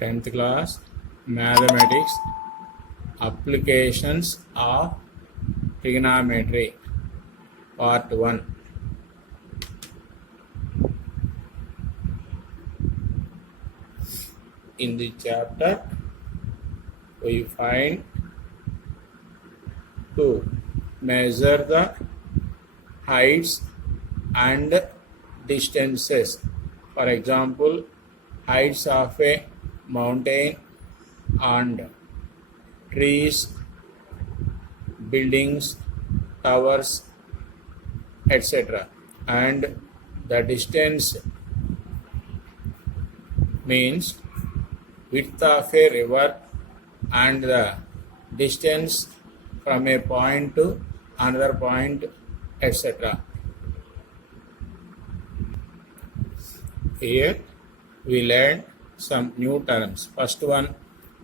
10th class Mathematics Applications of Trigonometry Part 1. In the chapter we find to measure the heights and distances. For example, heights of a mountain and trees, buildings, towers, etc. And the distance means width of a river and the distance from a point to another point, etc. Here we learn some new terms. First one,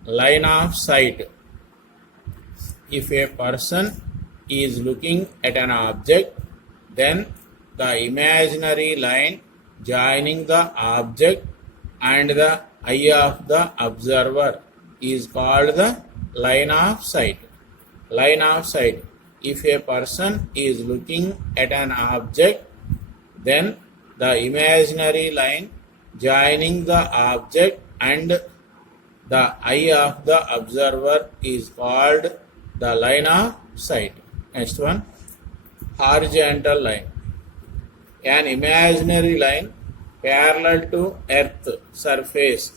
line of sight. If a person is looking at an object, then the imaginary line joining the object and the eye of the observer is called the line of sight. Line of sight. If a person is looking at an object, then the imaginary line joining the object and the eye of the observer is called the line of sight. Next one, horizontal line. An imaginary line parallel to earth surface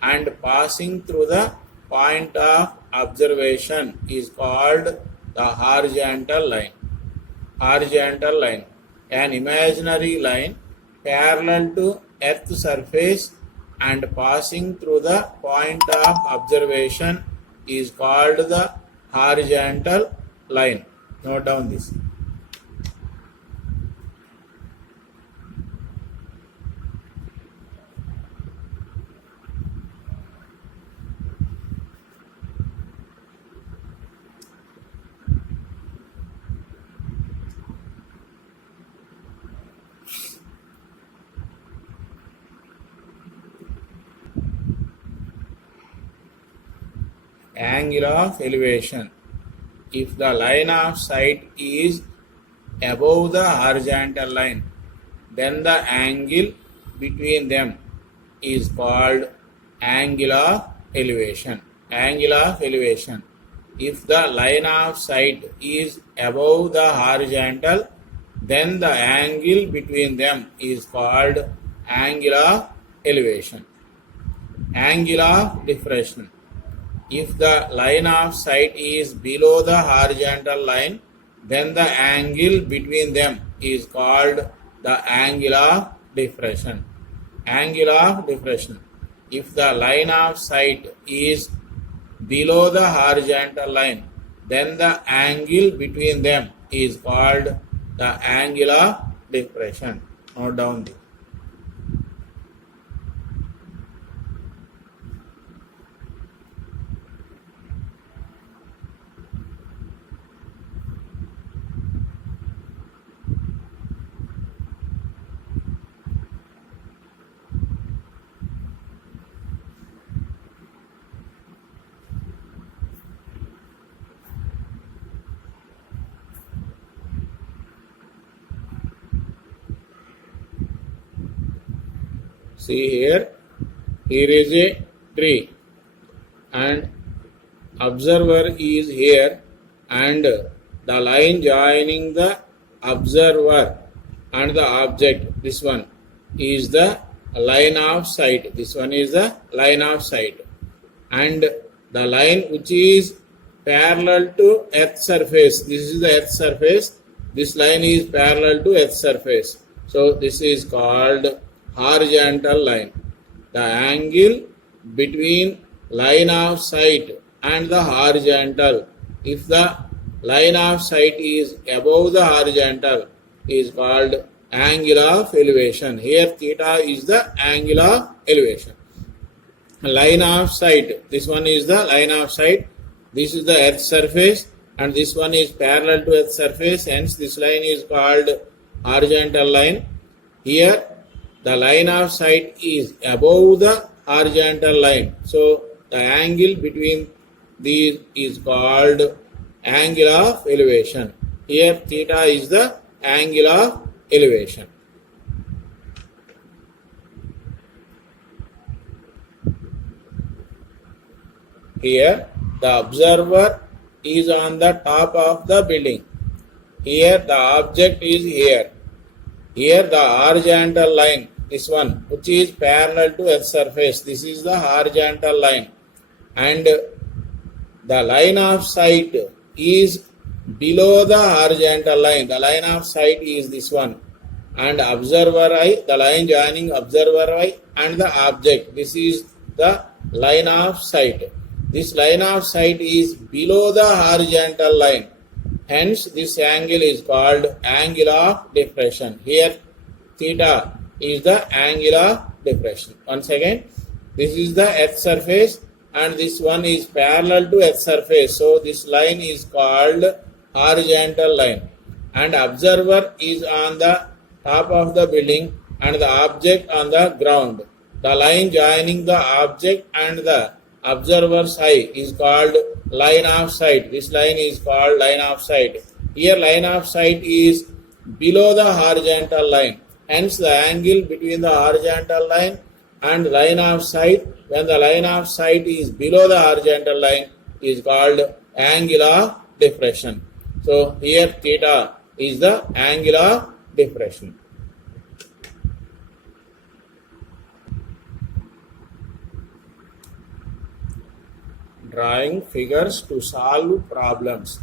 and passing through the point of observation is called the horizontal line. Horizontal line. An imaginary line parallel to earth surface and passing through the point of observation is called the horizontal line. Note down this. Angle of elevation. If the line of sight is above the horizontal line, then the angle between them is called angle of elevation. Angle of elevation. If the line of sight is above the horizontal, then the angle between them is called angle of elevation. Angle of diffraction. If the line of sight is below the horizontal line, then the angle between them is called the angle of diffraction. Angle of diffraction. If the line of sight is below the horizontal line, then the angle between them is called the angle of diffraction. Note down this. See here is a tree and observer is here and the line joining the observer and the object, this one is the line of sight. This one is the line of sight. And the line which is parallel to earth surface, this is the earth surface, this line is parallel to earth surface. So this is called horizontal line. The angle between line of sight and the horizontal, if the line of sight is above the horizontal, is called angle of elevation. Here theta is the angle of elevation. Line of sight, this one is the line of sight, this is the earth surface and this one is parallel to earth surface, hence this line is called horizontal line. Here the line of sight is above the horizontal line. So the angle between these is called angle of elevation. Here theta is the angle of elevation. Here the observer is on the top of the building. Here the object is here. Here the horizontal line, this one, which is parallel to earth surface. This is the horizontal line. And the line of sight is below the horizontal line. The line of sight is this one. And observer eye, the line joining observer eye and the object. This is the line of sight. This line of sight is below the horizontal line. Hence, this angle is called angle of depression. Here, theta is the angle of depression. Once again, this is the earth surface and this one is parallel to earth surface. So, this line is called horizontal line. And observer is on the top of the building and the object on the ground. The line joining the object and the observer's eye is called line of sight. This line is called line of sight. Here line of sight is below the horizontal line. Hence the angle between the horizontal line and line of sight, when the line of sight is below the horizontal line, is called angle of depression. So here theta is the angle of depression. Drawing figures to solve problems.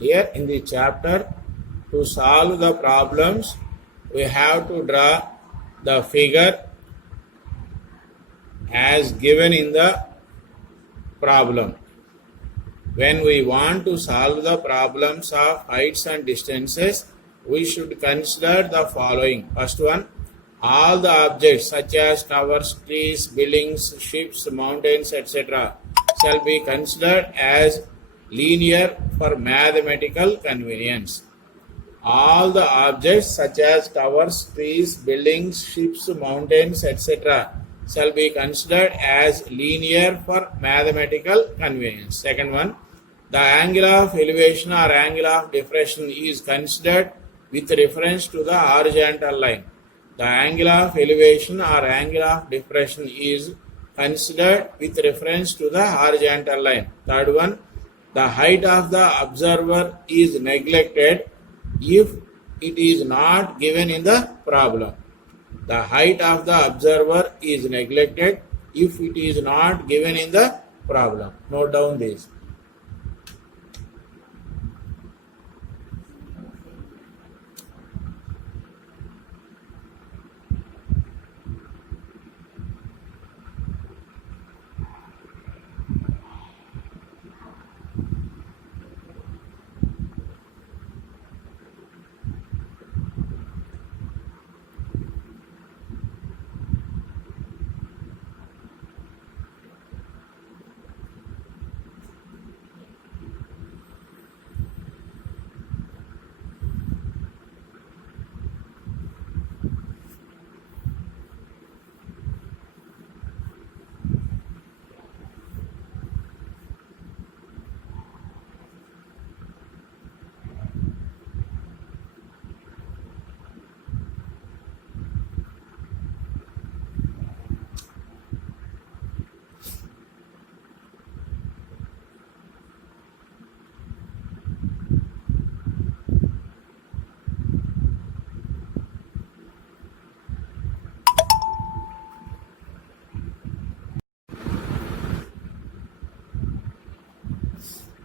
Here in the chapter, to solve the problems, we have to draw the figure as given in the problem. When we want to solve the problems of heights and distances, we should consider the following. First one, all the objects such as towers, trees, buildings, ships, mountains, etc. shall be considered as linear for mathematical convenience. All the objects such as towers, trees, buildings, ships, mountains, etc. shall be considered as linear for mathematical convenience. Second one, the angle of elevation or angle of depression is considered with reference to the horizontal line. The angle of elevation or angle of depression is considered with reference to the horizontal line. Third one, the height of the observer is neglected if it is not given in the problem. The height of the observer is neglected if it is not given in the problem. Note down this.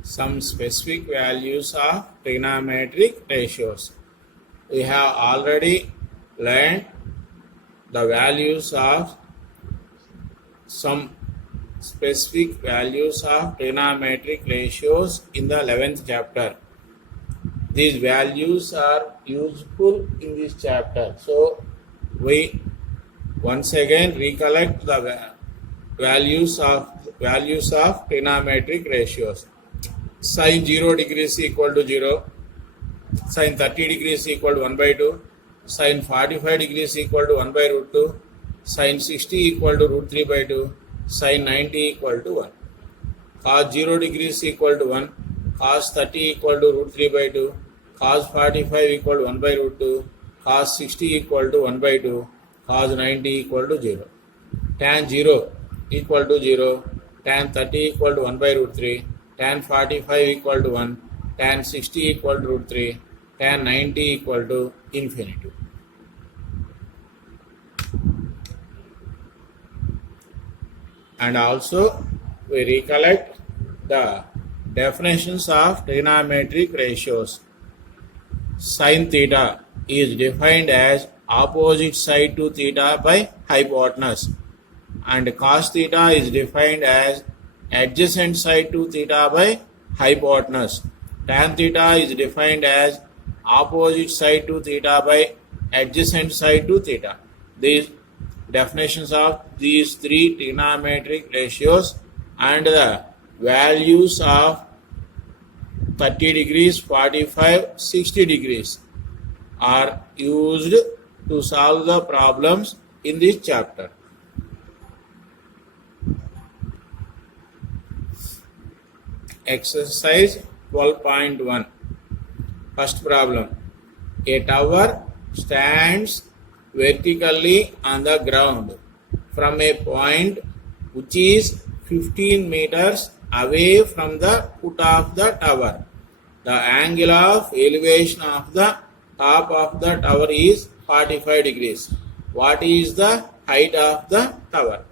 Some specific values of trigonometric ratios. We have already learned the values of some specific values of trigonometric ratios in the 11th chapter. These values are useful in this chapter. So we once again recollect the values of trigonometric ratios. Sin 0 degrees equal to 0, sin 30 degrees equal to 1 by 2, Sin 45 degrees equal to 1 by root 2. Sin 60 equal to root 3 by 2. Sin 90 equal to 1. Cos 0 degrees equal to 1. Cos 30 equal to root 3 by 2. Cos 45 equal to 1 by root 2. Cos 60 equal to 1 by 2. Cos 90 equal to 0. Tan 0 equal to 0. Tan 30 equal to 1 by root 3. Tan 45 equal to 1. Tan 60 equal to root 3. Tan 90 equal to infinity. And also we recollect the definitions of trigonometric ratios. Sin theta is defined as opposite side to theta by hypotenuse, and cos theta is defined as adjacent side to theta by hypotenuse. Tan theta is defined as opposite side to theta by adjacent side to theta. These definitions of these three trigonometric ratios and the values of 30 degrees, 45, 60 degrees are used to solve the problems in this chapter. Exercise 12.1. First problem. A tower stands vertically on the ground from a point which is 15 meters away from the foot of the tower. The angle of elevation of the top of the tower is 45 degrees. What is the height of the tower?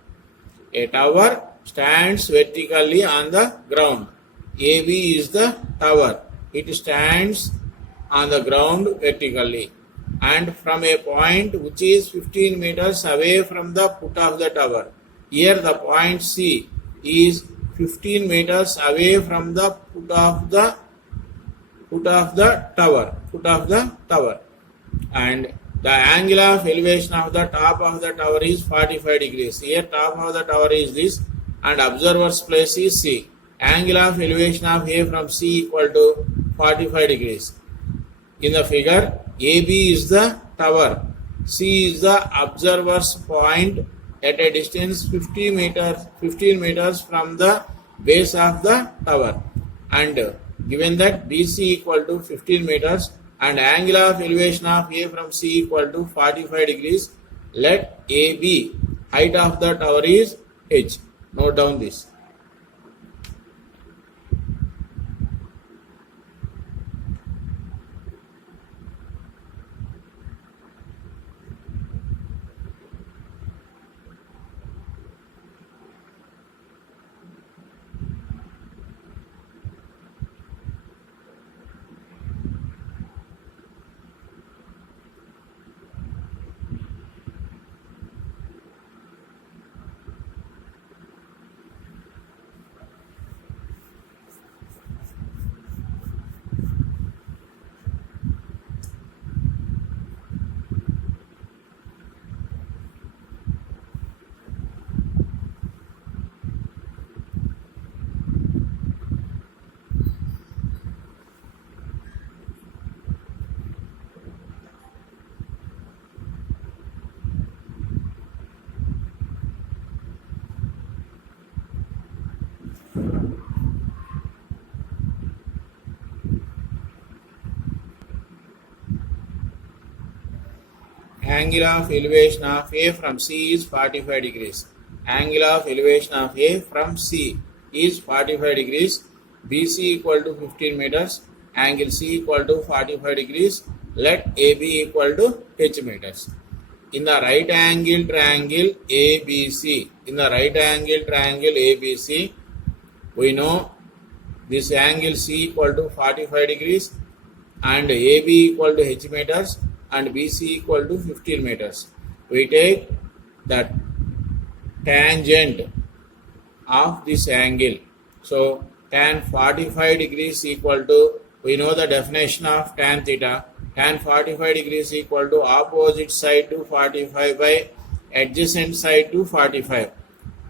A tower stands vertically on the ground. AB is the tower. It stands on the ground vertically and from a point which is 15 meters away from the foot of the tower. Here the point C is 15 meters away from the foot of the tower, and the angle of elevation of the top of the tower is 45 degrees. Here top of the tower is this and observer's place is C. Angle of elevation of A from C equal to 45 degrees. In the figure, AB is the tower, C is the observer's point at a distance 15 meters from the base of the tower, and given that BC equal to 15 meters and angle of elevation of A from C equal to 45 degrees, let AB height of the tower is H. Note down this. Angle of elevation of A from C is 45 degrees. Angle of elevation of A from C is 45 degrees. BC equal to 15 meters. Angle C equal to 45 degrees. Let AB equal to H meters. In the right angle triangle ABC, we know this angle C equal to 45 degrees and AB equal to H meters and BC equal to 15 meters. We take the tangent of this angle. So tan 45 degrees equal to, we know the definition of tan theta. Tan 45 degrees equal to opposite side to 45 by adjacent side to 45.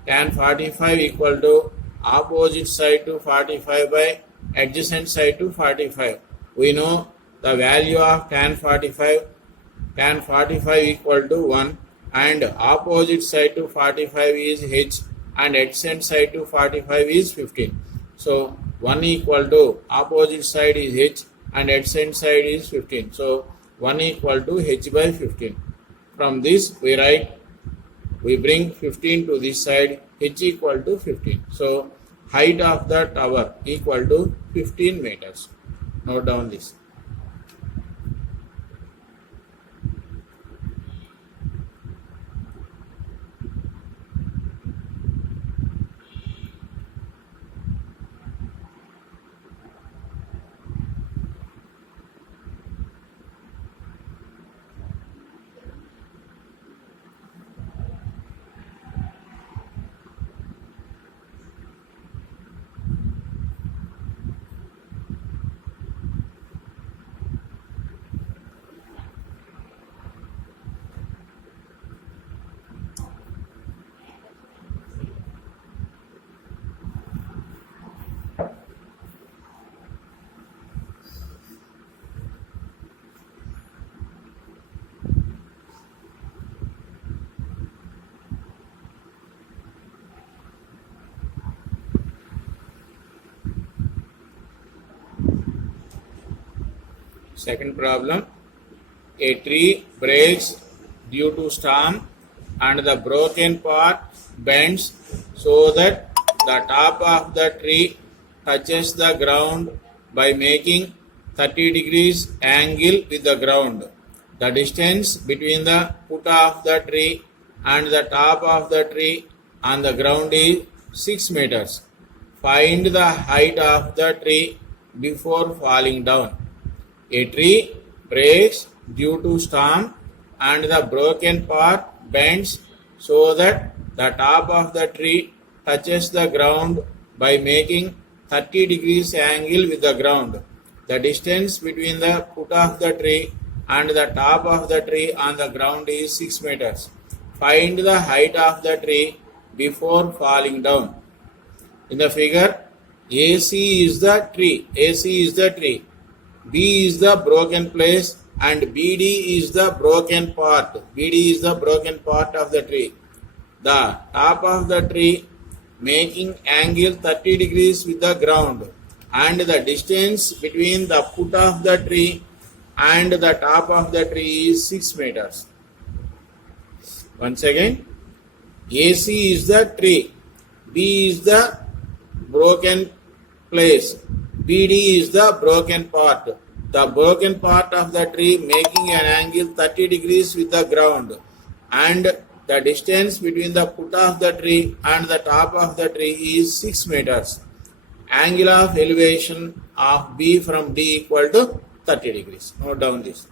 Tan 45 equal to opposite side to 45 by adjacent side to 45. We know the value of tan 45 tan 45 equal to 1, and opposite side to 45 is h, and adjacent side to 45 is 15. So 1 equal to opposite side is h and adjacent side is 15. So 1 equal to h by 15. From this we bring 15 to this side, h equal to 15. So height of the tower equal to 15 meters. Note down this. Second problem, a tree breaks due to storm and the broken part bends so that the top of the tree touches the ground by making 30 degrees angle with the ground. The distance between the foot of the tree and the top of the tree on the ground is 6 meters. Find the height of the tree before falling down. A tree breaks due to storm and the broken part bends so that the top of the tree touches the ground by making 30 degrees angle with the ground. The distance between the foot of the tree and the top of the tree on the ground is 6 meters. Find the height of the tree before falling down. In the figure, AC is the tree. B is the broken place and BD is the broken part. BD is the broken part of the tree. The top of the tree making angle 30 degrees with the ground, and the distance between the foot of the tree and the top of the tree is 6 meters. Once again, AC is the tree, B is the broken place, BD is the broken part. The broken part of the tree making an angle 30 degrees with the ground, and the distance between the foot of the tree and the top of the tree is 6 meters. Angle of elevation of B from D equal to 30 degrees. Note down this.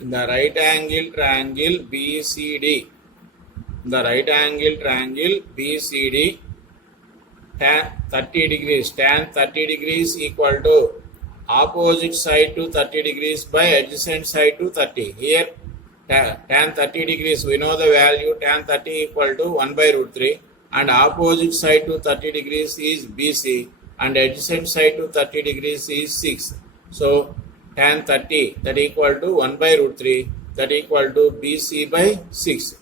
In the right angle triangle BCD, tan 30 degrees equal to opposite side to 30 degrees by adjacent side to 30. Here tan 30 degrees, we know the value tan 30 equal to 1 by root 3, and opposite side to 30 degrees is BC and adjacent side to 30 degrees is 6. So tan 30 that equal to 1 by root 3 that equal to BC by 6.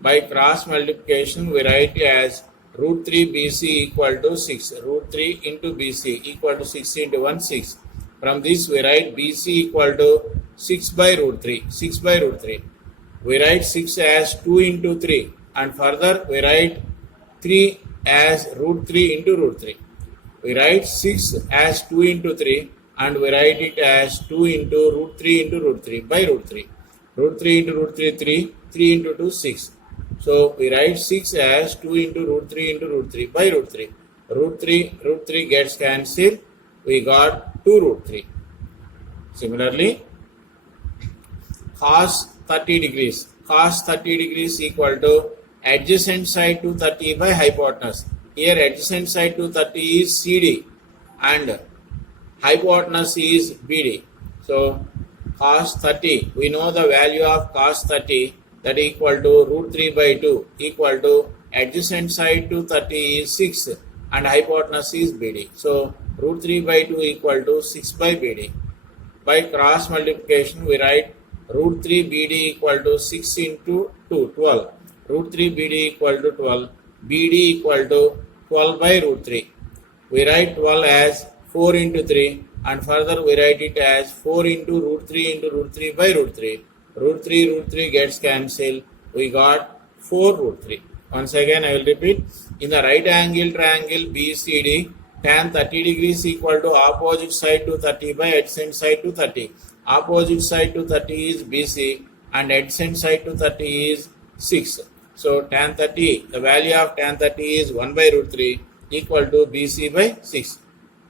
By cross multiplication we write as root 3 BC equal to 6. Root 3 into BC equal to 6 into 1, 6. From this we write BC equal to 6 by root 3. 6 by root 3. We write 6 as 2 into 3, and further we write 3 as root 3 into root 3. We write 6 as 2 into 3, and we write it as 2 into root 3 into root 3 by root 3. Root 3 into root 3, 3. 3 into 2, 6. So we write 6 as 2 into root 3 into root 3 by root 3. Root 3 gets cancelled. We got 2 root 3. Similarly, cos 30 degrees. Cos 30 degrees equal to adjacent side to 30 by hypotenuse. Here adjacent side to 30 is CD and hypotenuse is BD. So cos 30, we know the value of cos 30, that equal to root 3 by 2 equal to adjacent side to 30 is 6 and hypotenuse is BD. So root 3 by 2 equal to 6 by BD. By cross multiplication we write root 3 BD equal to 6 into 2, 12. Root 3 BD equal to 12. BD equal to 12 by root 3. We write 12 as 4 into 3, and further we write it as 4 into root 3 by root 3. Root 3 gets cancelled. We got 4 root 3. Once again I will repeat. In the right angle triangle BCD, tan 30 degrees equal to opposite side to 30 by adjacent side to 30. Opposite side to 30 is BC and adjacent side to 30 is 6. So tan 30, the value of tan 30 is 1 by root 3 equal to BC by 6.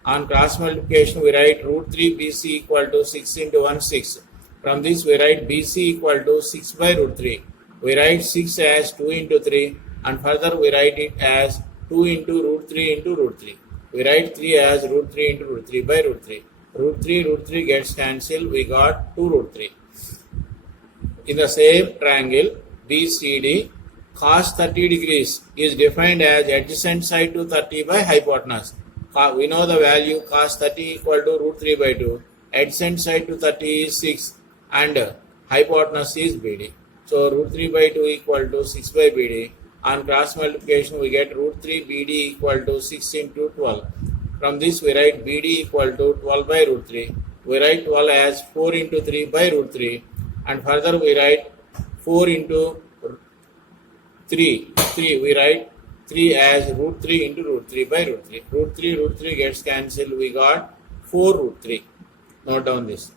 On cross multiplication we write root 3 BC equal to 6 into 1, 6. From this we write BC equal to 6 by root 3. We write 6 as 2 into 3, and further we write it as 2 into root 3 into root 3. We write 3 as root 3 into root 3 by root 3. Root 3 gets cancelled. We got 2 root 3. In the same triangle BCD, cos 30 degrees is defined as adjacent side to 30 by hypotenuse. We know the value cos 30 equal to root 3 by 2. Adjacent side to 30 is 6 and hypotenuse is BD. So root 3 by 2 equal to 6 by BD. On cross multiplication we get root 3 BD equal to 6 into 12. From this we write BD equal to 12 by root 3. We write 12 as 4 into 3 by root 3, and further we write 4 into 3. We write 3 as root 3 into root 3 by root 3. Root 3 gets cancelled. We got 4 root 3. Note down this.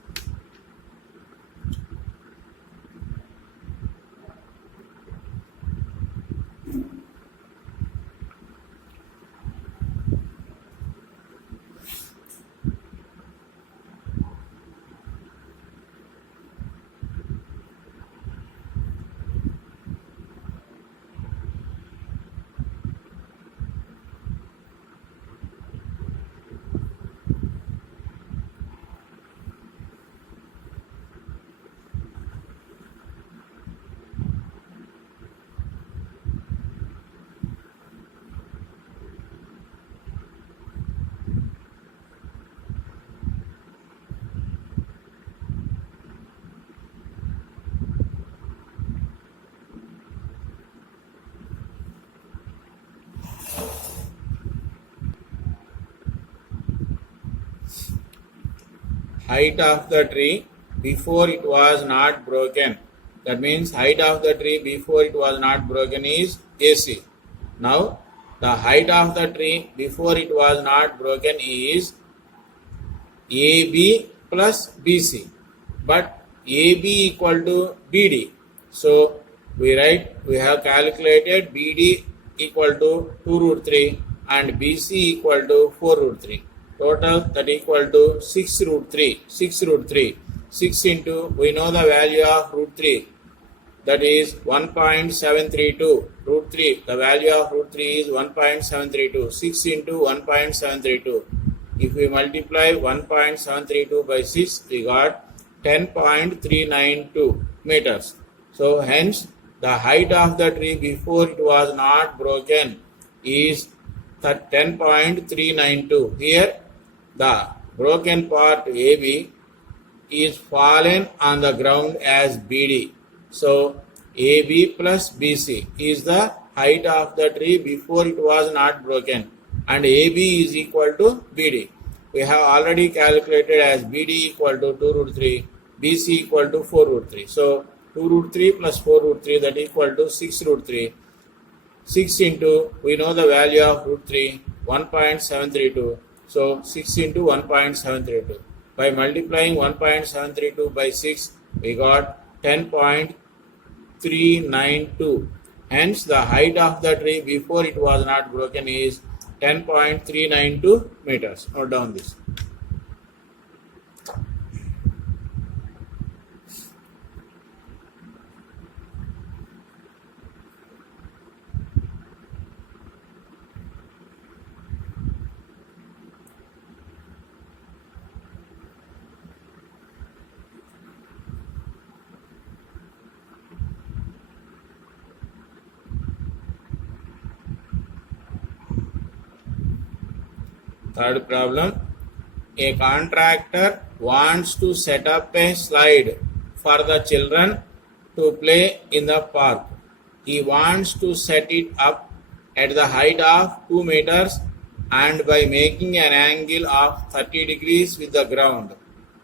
Height of the tree before it was not broken. That means height of the tree before it was not broken is AC. Now the height of the tree before it was not broken is AB plus BC. But AB equal to BD. So we have calculated BD equal to 2 root 3 and BC equal to 4 root 3. Total that equal to 6 root 3. 6 root 3. 6 into, we know the value of root 3. That is 1.732. Root 3. The value of root 3 is 1.732. 6 into 1.732. If we multiply 1.732 by 6, we got 10.392 meters. So hence the height of the tree before it was not broken is 10.392. Here the broken part AB is fallen on the ground as BD. So AB plus BC is the height of the tree before it was not broken, and AB is equal to BD. We have already calculated as BD equal to 2 root 3, BC equal to 4 root 3. So 2 root 3 plus 4 root 3, that equal to 6 root 3. 6 into, we know the value of root 3, 1.732. So 6 into 1.732. By multiplying 1.732 by 6, we got 10.392. Hence, the height of the tree before it was not broken is 10.392 meters. Note down this. Third problem. A contractor wants to set up a slide for the children to play in the park. He wants to set it up at the height of 2 meters and by making an angle of 30 degrees with the ground.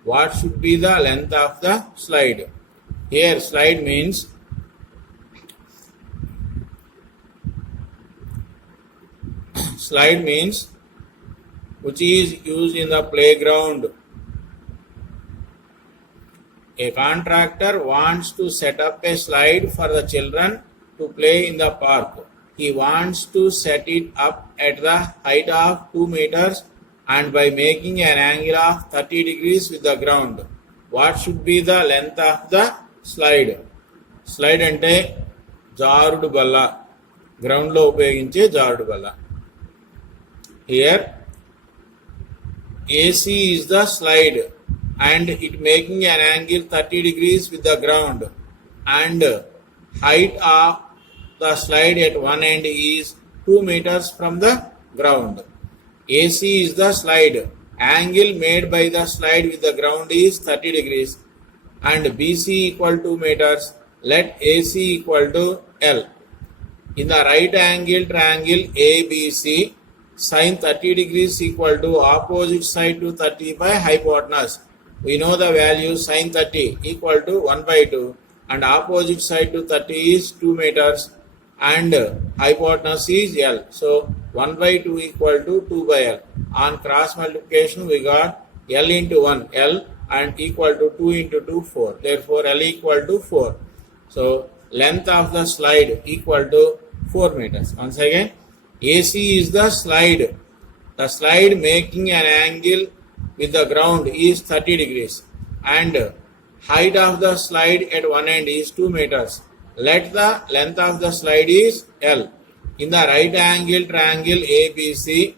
What should be the length of the slide? Here slide means which is used in the playground. A contractor wants to set up a slide for the children to play in the park. He wants to set it up at the height of 2 meters and by making an angle of 30 degrees with the ground. What should be the length of the slide? Slide ante jarudu balla, ground lo upayoginche jarudu balla. Here AC is the slide and it making an angle 30 degrees with the ground, and height of the slide at one end is 2 meters from the ground. AC is the slide, angle made by the slide with the ground is 30 degrees and BC equal to meters. Let AC equal to L. In the right angle triangle ABC, sin 30 degrees equal to opposite side to 30 by hypotenuse. We know the value sin 30 equal to 1 by 2 and opposite side to 30 is 2 meters and hypotenuse is L. So 1 by 2 equal to 2 by L. On cross multiplication we got L into 1 L and equal to 2 into 2 4. Therefore L equal to 4. So length of the slide equal to 4 meters. Once again, AC is the slide. The slide making an angle with the ground is 30 degrees and height of the slide at one end is 2 meters. Let the length of the slide is L. In the right angle triangle ABC,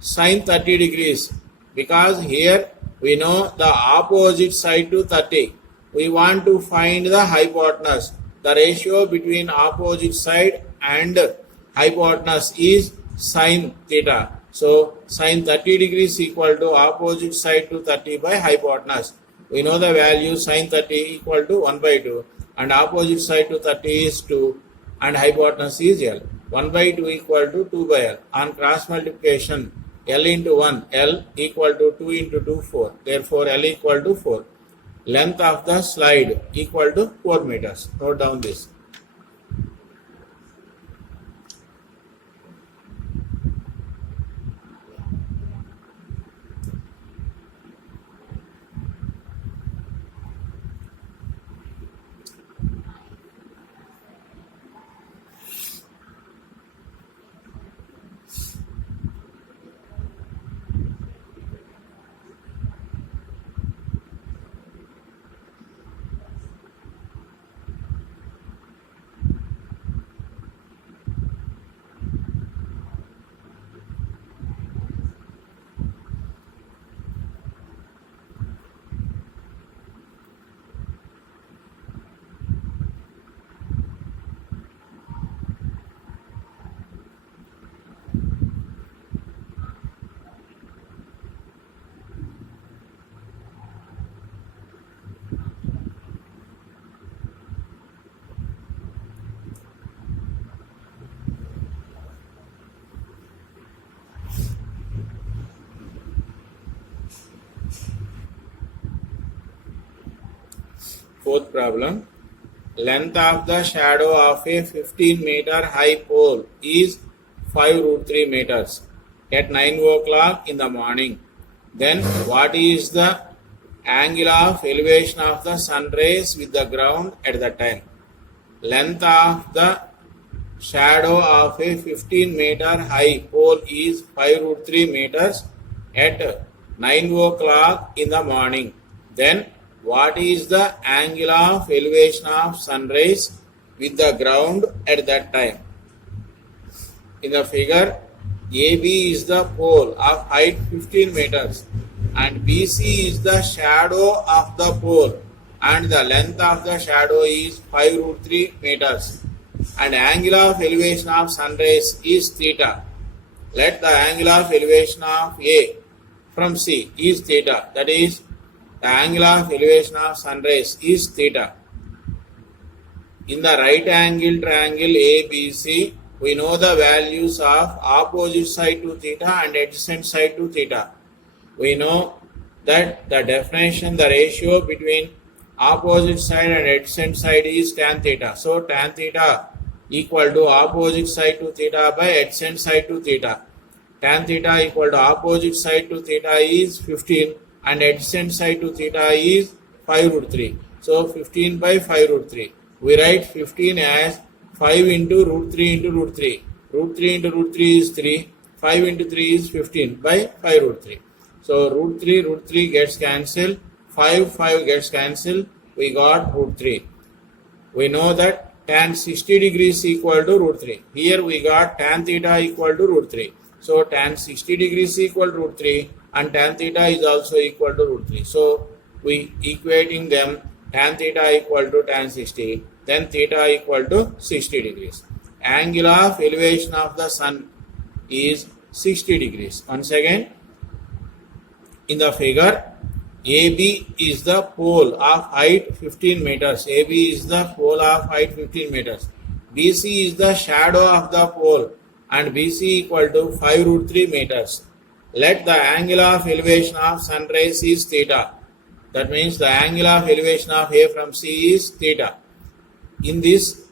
sin 30 degrees, because here we know the opposite side to 30. We want to find the hypotenuse. The ratio between opposite side and hypotenuse is sin theta. So sin 30 degrees equal to opposite side to 30 by hypotenuse. We know the value sin 30 equal to 1 by 2 and opposite side to 30 is 2 and hypotenuse is L. 1 by 2 equal to 2 by L. On cross multiplication, L into 1, L equal to 2 into 2, 4. Therefore L equal to 4. Length of the slide equal to 4 meters. Note down this. Fourth problem. Length of the shadow of a 15-meter high pole is 5 root 3 meters at 9 o'clock in the morning. Then what is the angle of elevation of the sun rays with the ground at that time? Length of the shadow of a 15-meter high pole is 5 root 3 meters at 9 o'clock in the morning. Then what is the angle of elevation of sun rays with the ground at that time? In the figure, AB is the pole of height 15 meters and BC is the shadow of the pole and the length of the shadow is 5 root 3 meters and angle of elevation of sun rays is theta. Let the angle of elevation of A from C is theta, that is the angle of elevation of sun rays is theta. In the right angle triangle ABC, we know the values of opposite side to theta and adjacent side to theta. We know that the definition, the ratio between opposite side and adjacent side is tan theta. So tan theta equal to opposite side to theta by adjacent side to theta. Tan theta equal to opposite side to theta is 15 and adjacent side to theta is 5 root 3. So 15 by 5 root 3. We write 15 as 5 into root 3 into root 3. Root 3 into root 3 is 3. 5 into 3 is 15 by 5 root 3. So root 3 gets cancelled. 5 gets cancelled. We got root 3. We know that tan 60 degrees equal to root 3. Here we got tan theta equal to root 3. So tan 60 degrees equal to root 3 and tan theta is also equal to root 3. So we equating them, tan theta equal to tan 60, then theta equal to 60 degrees. Angle of elevation of the sun is 60 degrees. Once again, in the figure, AB is the pole of height 15 meters. AB is the pole of height 15 meters. BC is the shadow of the pole and BC equal to 5 root 3 meters. Let the angle of elevation of sun rays is theta. That means the angle of elevation of A from C is theta. In this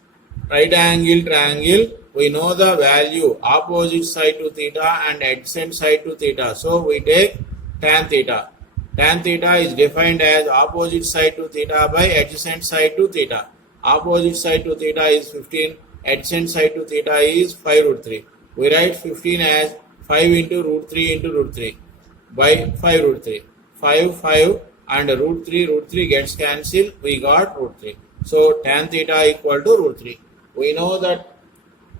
right angle triangle, we know the value opposite side to theta and adjacent side to theta. So we take tan theta. Tan theta is defined as opposite side to theta by adjacent side to theta. Opposite side to theta is 15, adjacent side to theta is 5 root 3. We write 15 as 5 into root 3 into root 3 by 5 root 3. 5 and root 3 gets cancelled. We got root 3. So tan theta equal to root 3. We know that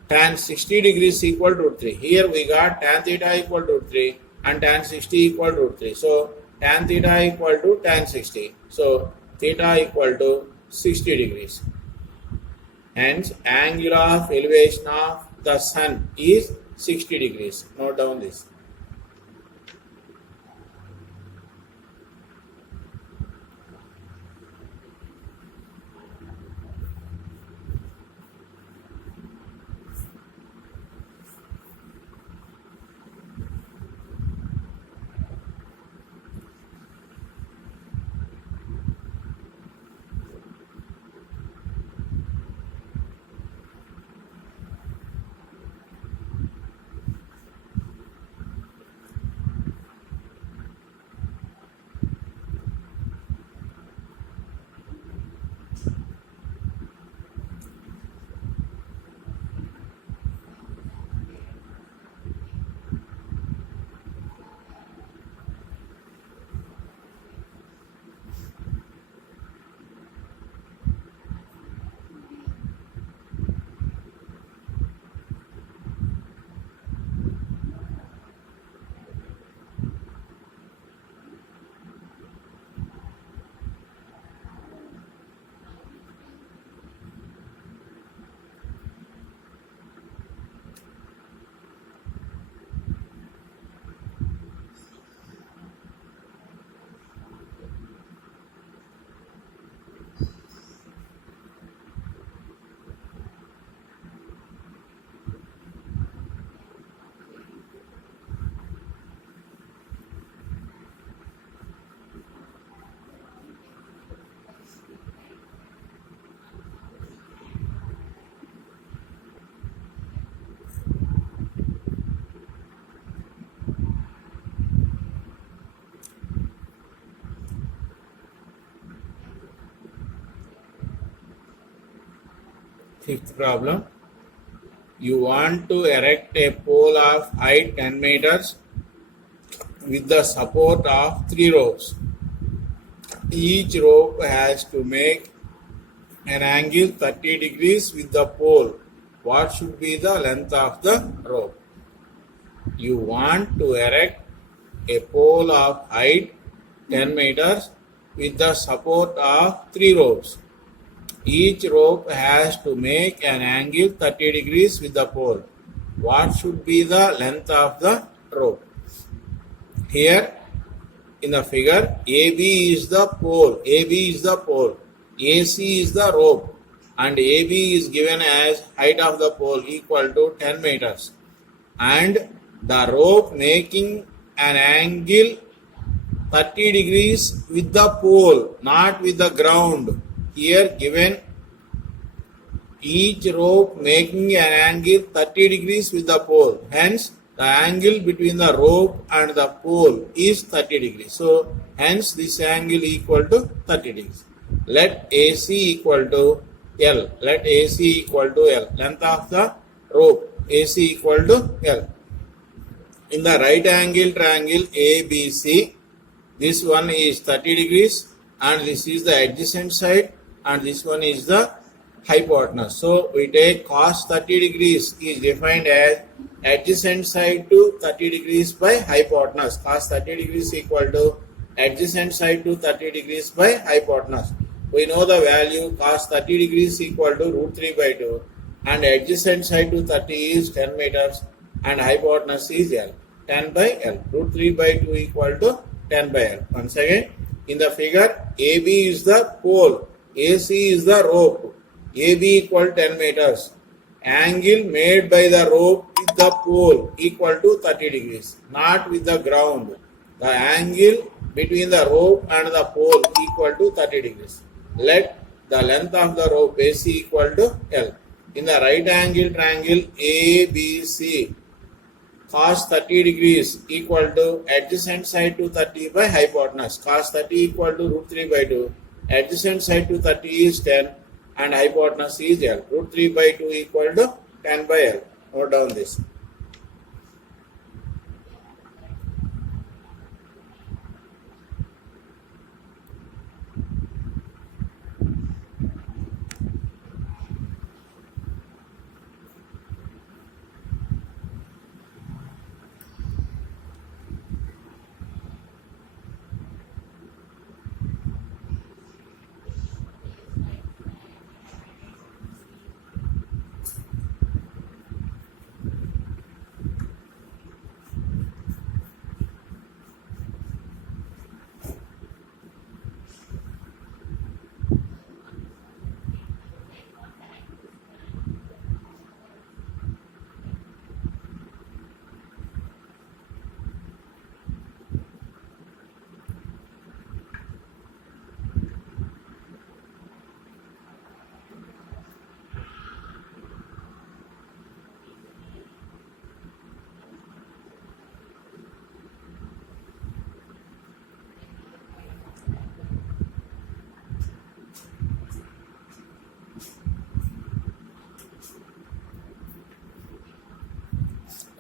tan 60 degrees equal to root 3. Here we got tan theta equal to root 3 and tan 60 equal to root 3. So tan theta equal to tan 60. So theta equal to 60 degrees. Hence angle of elevation of the sun is 60 degrees. Note down this. Fifth problem. You want to erect a pole of height 10 meters with the support of 3 ropes. Each rope has to make an angle 30 degrees with the pole. What should be the length of the rope? You want to erect a pole of height 10 meters with the support of 3 ropes. Each rope has to make an angle 30 degrees with the pole. What should be the length of the rope? Here in the figure, AB is the pole, AC is the rope, and AB is given as height of the pole equal to 10 meters. And the rope making an angle 30 degrees with the pole, not with the ground. Here given each rope making an angle 30 degrees with the pole. Hence, the angle between the rope and the pole is 30 degrees. So, hence this angle equal to 30 degrees. Let AC equal to L. Let AC equal to L. Length of the rope AC equal to L. In the right angle triangle ABC, this one is 30 degrees and this is the adjacent side and this one is the hypotenuse. So we take cos 30 degrees is defined as adjacent side to 30 degrees by hypotenuse. Cos 30 degrees equal to adjacent side to 30 degrees by hypotenuse. We know the value cos 30 degrees equal to root 3 by 2 and adjacent side to 30 is 10 meters and hypotenuse is L. 10 by L. Root 3 by 2 equal to 10 by L. Once again, in the figure, AB is the pole, AC is the rope. AB equal 10 meters. Angle made by the rope with the pole equal to 30 degrees, not with the ground. The angle between the rope and the pole equal to 30 degrees. Let the length of the rope AC equal to L. In the right angle triangle ABC, cos 30 degrees equal to adjacent side to 30 by hypotenuse. Cos 30 equal to root 3 by 2. Adjacent side to 30 is 10 and hypotenuse is L. Root 3 by 2 equal to 10 by L. Note down this.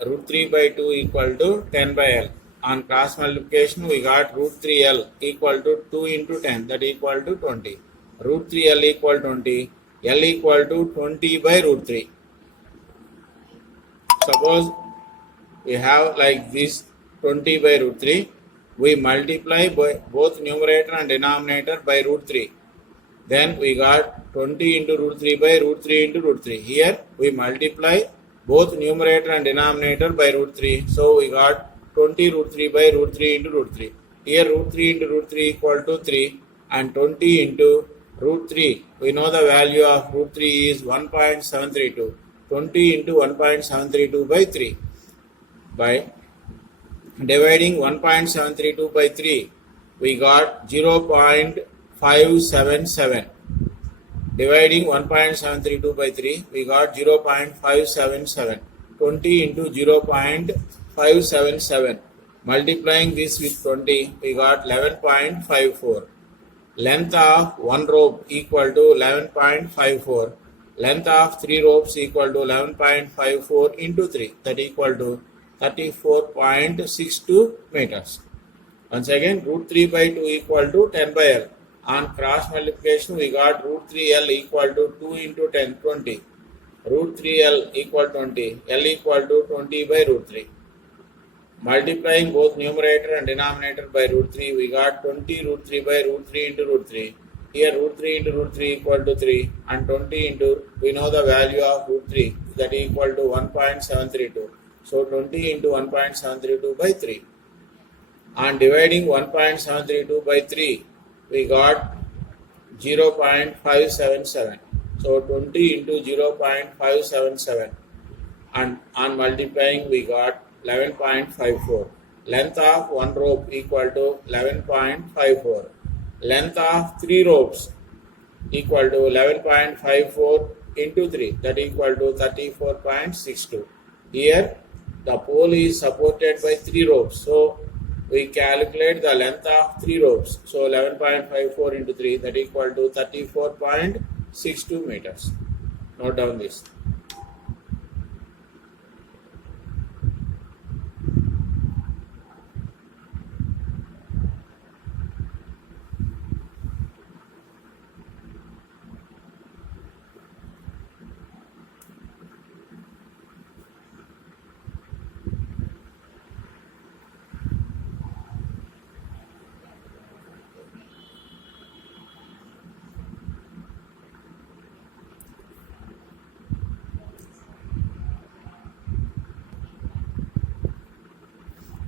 Root 3 by 2 equal to 10 by L. On cross multiplication, we got root 3L equal to 2 into 10, that equal to 20. Root 3L equal 20, L equal to 20 by root 3. Suppose we have like this 20 by root 3, we multiply by both numerator and denominator by root 3. Then we got 20 into root 3 by root 3 into root 3. Here we multiply both numerator and denominator by root 3. So we got 20 root 3 by root 3 into root 3. Here root 3 into root 3 equal to 3 and 20 into root 3. We know the value of root 3 is 1.732. 20 into 1.732 by 3. By dividing 1.732 by 3, we got 0.577. Dividing 1.732 by 3, we got 0.577. 20 into 0.577. Multiplying this with 20, we got 11.54. Length of one rope equal to 11.54. Length of 3 ropes equal to 11.54 into 3, that equal to 34.62 meters. Once again, root 3 by 2 equal to 10 by L. On cross multiplication, we got root 3L equal to 2 into 10, 20. Root 3L equal 20. L equal to 20 by root 3. Multiplying both numerator and denominator by root 3, we got 20 root 3 by root 3 into root 3. Here root 3 into root 3 equal to 3 and 20 into, we know the value of root 3, that equal to 1.732. So 20 into 1.732 by 3. On dividing 1.732 by 3, we got 0.577. So 20 into 0.577, and on multiplying we got 11.54. Length of one rope equal to 11.54. Length of 3 ropes equal to 11.54 into 3, that equal to 34.62. Here the pole is supported by 3 ropes, so we calculate the length of 3 ropes. So 11.54 into 3, that equal to 34.62 meters. Note down this.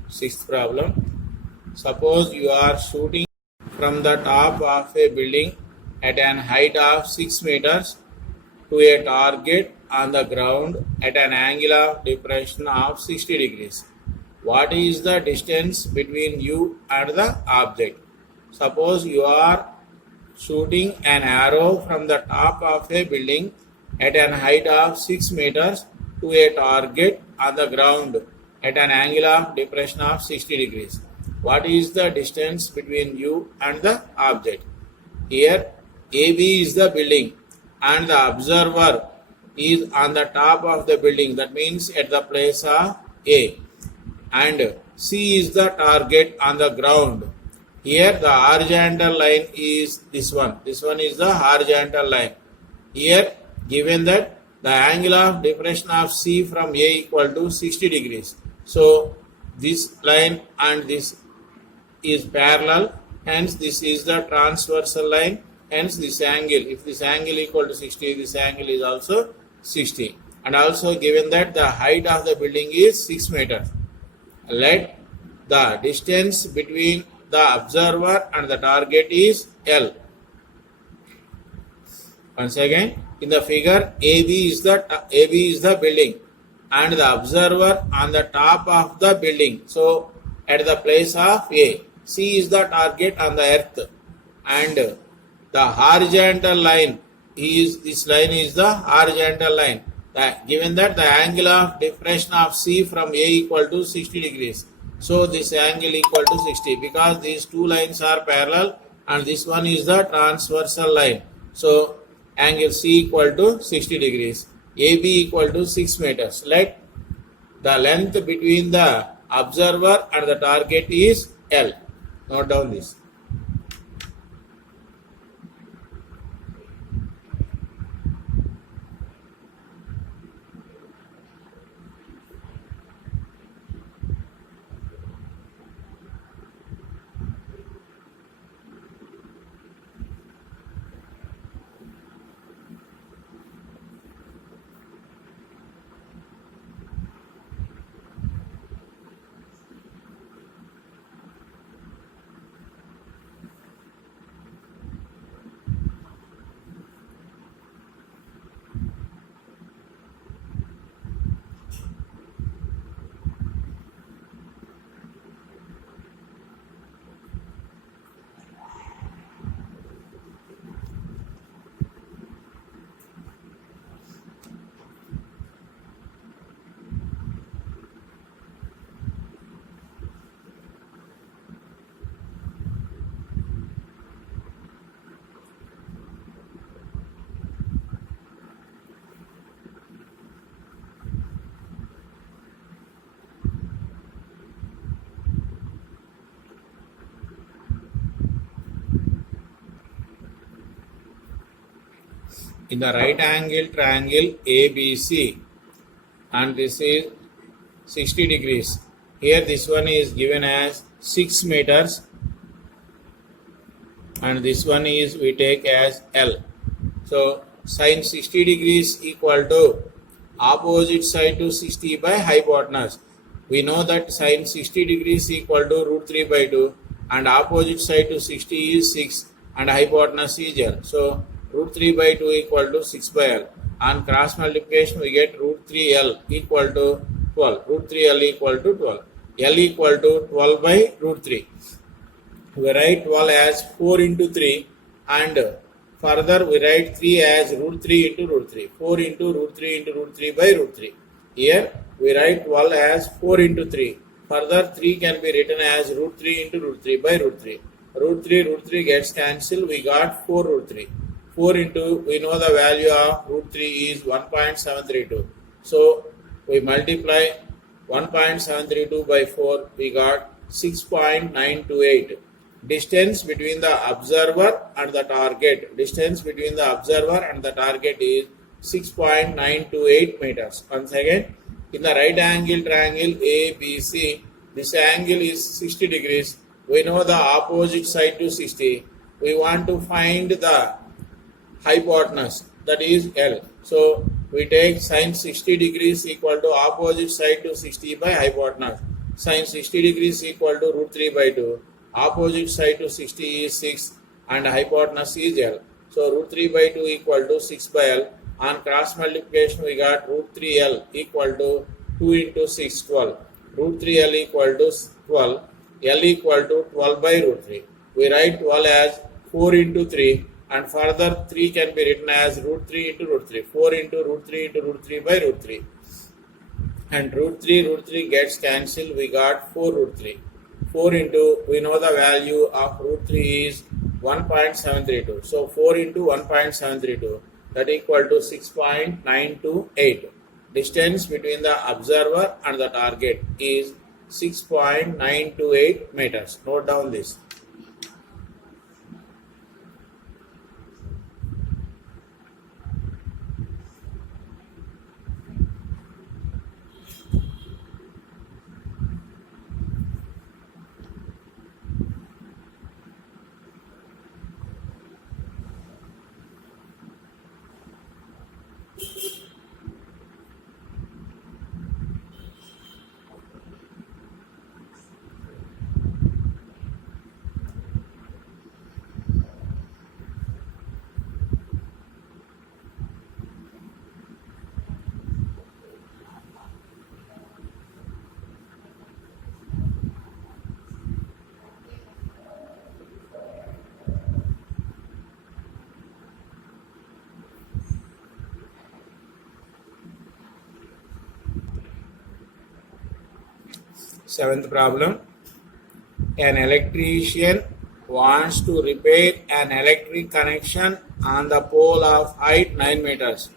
Sixth problem. Suppose you are shooting from the top of a building at an height of 6 meters to a target on the ground at an angle of depression of 60 degrees. What is the distance between you and the object? Suppose you are shooting an arrow from the top of a building at an height of 6 meters to a target on the ground at an angle of depression of 60 degrees. What is the distance between you and the object? Here AB is the building and the observer is on the top of the building, that means at the place of A, and C is the target on the ground. Here the horizontal line is this one. This one is the horizontal line. Here given that the angle of depression of C from A equal to 60 degrees. So this line and this is parallel, hence this is the transversal line, hence this angle, if this angle equal to 60, this angle is also 60. And also given that the height of the building is 6 meters. Let the distance between the observer and the target is L. Once again, in the figure, AB is the building and the observer on the top of the building. So at the place of A, C is the target on the earth, and the horizontal line is, this line is the horizontal line. Given that the angle of depression of C from A equal to 60 degrees. So this angle equal to 60 because these two lines are parallel and this one is the transversal line. So angle C equal to 60 degrees. AB equal to 6 meters. Let the length between the observer and the target is L. Note down this. in the right angle triangle ABC, and this is 60 degrees. Here this one is given as 6 meters, and this one is we take as L. So sine 60 degrees equal to opposite side to 60 by hypotenuse. We know that sine 60 degrees equal to root 3 by 2, and opposite side to 60 is 6 and hypotenuse is L. So root 3 by 2 equal to 6 by L. On cross multiplication we get root 3L equal to 12. Root 3L equal to 12. L equal to 12 by root 3. We write 12 as 4 into 3, and further we write 3 as root 3 into root 3. 4 into root 3 into root 3 by root 3. Here we write 12 as 4 into 3. Further 3 can be written as root 3 into root 3 by root 3. Root 3 gets cancelled. We got 4 root 3. 4 into, we know the value of root 3 is 1.732. So we multiply 1.732 by 4. We got 6.928. Distance between the observer and the target. Distance between the observer and the target is 6.928 meters. Once again, in the right angle triangle ABC, this angle is 60 degrees. We know the opposite side to 60. We want to find the hypotenuse, that is L. So we take sine 60 degrees equal to opposite side to 60 by hypotenuse. Sine 60 degrees equal to root 3 by 2. Opposite side to 60 is 6 and hypotenuse is L. So root 3 by 2 equal to 6 by L. On cross multiplication we got root 3L equal to 2 into 6, 12. Root 3L equal to 12. L equal to 12 by root 3. We write 12 as 4 into 3, and further 3 can be written as root 3 into root 3. 4 into root 3 into root 3 by root 3. And root 3 gets cancelled. We got 4 root 3. 4 into, we know the value of root 3 is 1.732. So 4 into 1.732, that equal to 6.928. Distance between the observer and the target is 6.928 meters. Note down this. Seventh problem. An electrician wants to repair an electric connection on the pole of height 9 meters.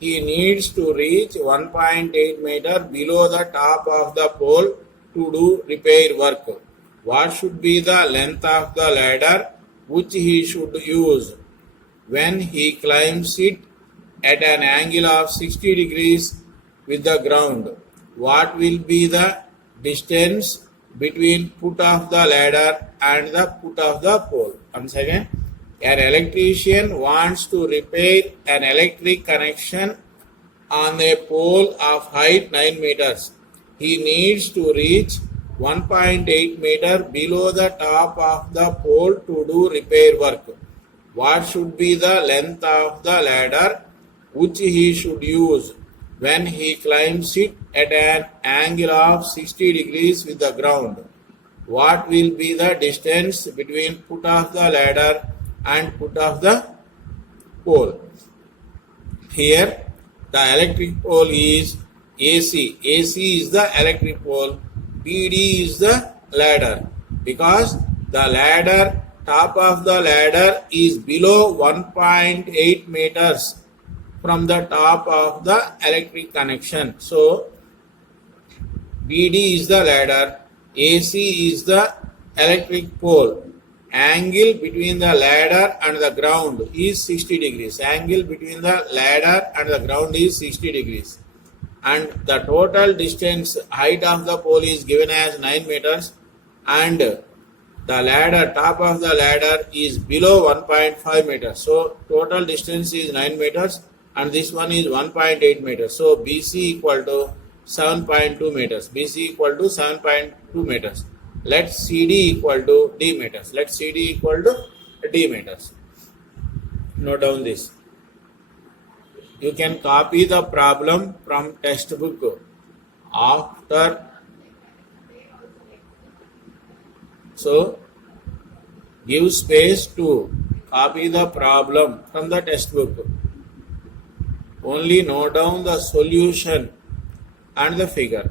He needs to reach 1.8 meter below the top of the pole to do repair work. What should be the length of the ladder which he should use when he climbs it at an angle of 60 degrees with the ground? What will be the distance between foot of the ladder and the foot of the pole? Once again, an electrician wants to repair an electric connection on a pole of height 9 meters. He needs to reach 1.8 meter below the top of the pole to do repair work. What should be the length of the ladder which he should use when he climbs it at an angle of 60 degrees with the ground? What will be the distance between foot of the ladder and foot of the pole? Here the electric pole is AC. AC is the electric pole. BD is the ladder, because the ladder, top of the ladder is below 1.8 meters from the top of the electric connection. So BD is the ladder, AC is the electric pole, angle between the ladder and the ground is 60 degrees. Angle between the ladder and the ground is 60 degrees. And the total distance height of the pole is given as 9 meters, and the ladder, top of the ladder is below 1.5 meters. So total distance is 9 meters and this one is 1.8 meters. So BC equal to 7.2 meters. BC equal to 7.2 meters. Let CD equal to D meters. Let CD equal to D meters. Note down this. You can copy the problem from textbook after. So give space to copy the problem from the textbook. Only note down the solution and the figure.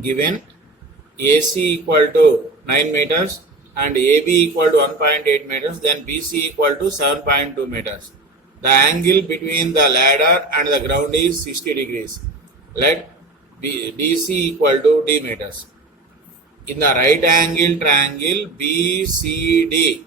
Given AC equal to 9 meters and AB equal to 1.8 meters, then BC equal to 7.2 meters. The angle between the ladder and the ground is 60 degrees. Let DC equal to D meters. In the right angle triangle BCD,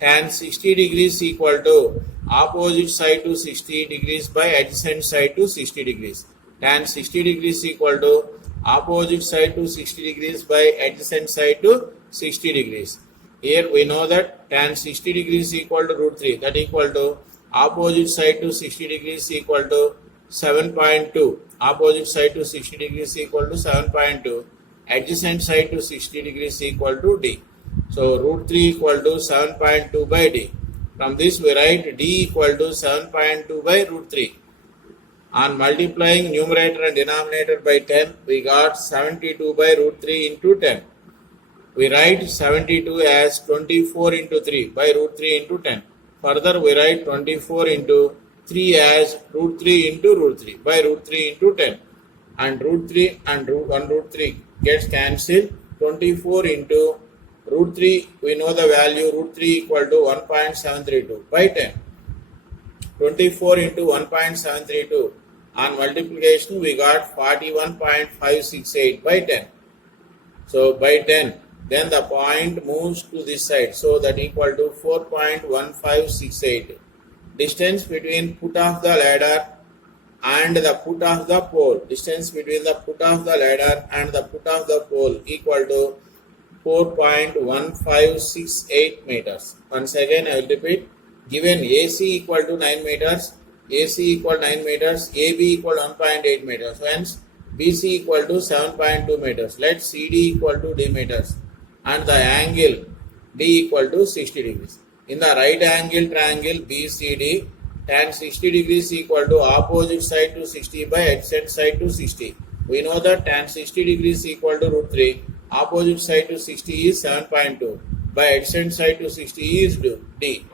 tan 60 degrees equal to opposite side to 60 degrees by adjacent side to 60 degrees. Tan 60 degrees equal to opposite side to 60 degrees by adjacent side to 60 degrees. Here we know that tan 60 degrees equal to root 3, that equal to opposite side to 60 degrees equal to 7.2. Opposite side to 60 degrees equal to 7.2. Adjacent side to 60 degrees equal to D. So root 3 equal to 7.2 by D. From this we write D equal to 7.2 by root 3. On multiplying numerator and denominator by 10, we got 72 by root 3 into 10. We write 72 as 24 into 3 by root 3 into 10. Further, we write 24 into 3 as root 3 into root 3 by root 3 into 10. And root 3 and root 3 gets cancelled. 24 into root 3, we know the value root 3 equal to 1.732 by 10. 24 into 1.732. On multiplication, we got 41.568 by 10. So by 10, then the point moves to this side. So that equal to 4.1568. Distance between foot of the ladder and the foot of the pole. Distance between the foot of the ladder and the foot of the pole equal to 4.1568 meters. Once again, I will repeat. Given AC equal to 9 meters, AC equal 9 meters, AB equal 1.8 meters. Hence, BC equal to 7.2 meters. Let CD equal to D meters. And the angle D equal to 60 degrees. In the right angle triangle BCD, tan 60 degrees equal to opposite side to 60 by adjacent side to 60. We know that tan 60 degrees equal to root 3. Opposite side to 60 is 7.2. By adjacent side to 60 is D.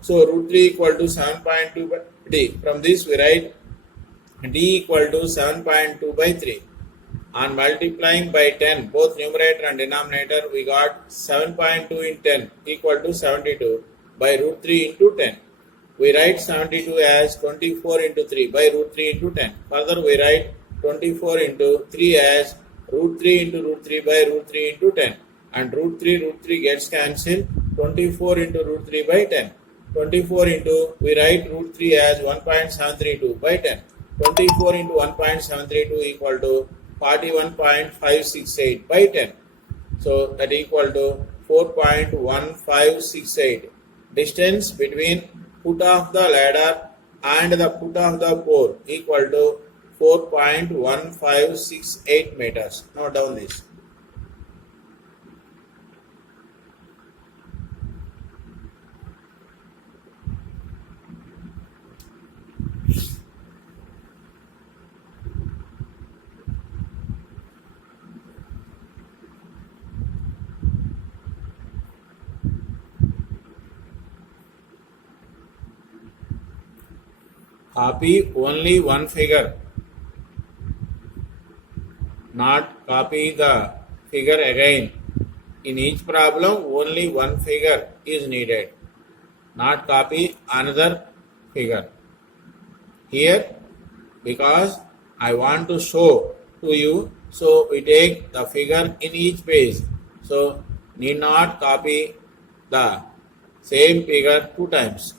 So root 3 equal to 7.2 by D. From this we write D equal to 7.2 by 3. On multiplying by 10, both numerator and denominator, we got 7.2 in 10 equal to 72 by root 3 into 10. We write 72 as 24 into 3 by root 3 into 10. Further we write 24 into 3 as root 3 into root 3 by root 3 into 10. And root 3 gets cancelled. 24 into root 3 by 10. 24 into, we write root 3 as 1.732 by 10. 24 into 1.732 equal to 41.568 by 10. So that equal to 4.1568. Distance between foot of the ladder and the foot of the pole equal to 4.1568 meters. Note down this. copy only one figure, not copy the figure again. In each problem, only one figure is needed, not copy another figure. Here, because I want to show to you, so we take the figure in each page. So, need not copy the same figure two times.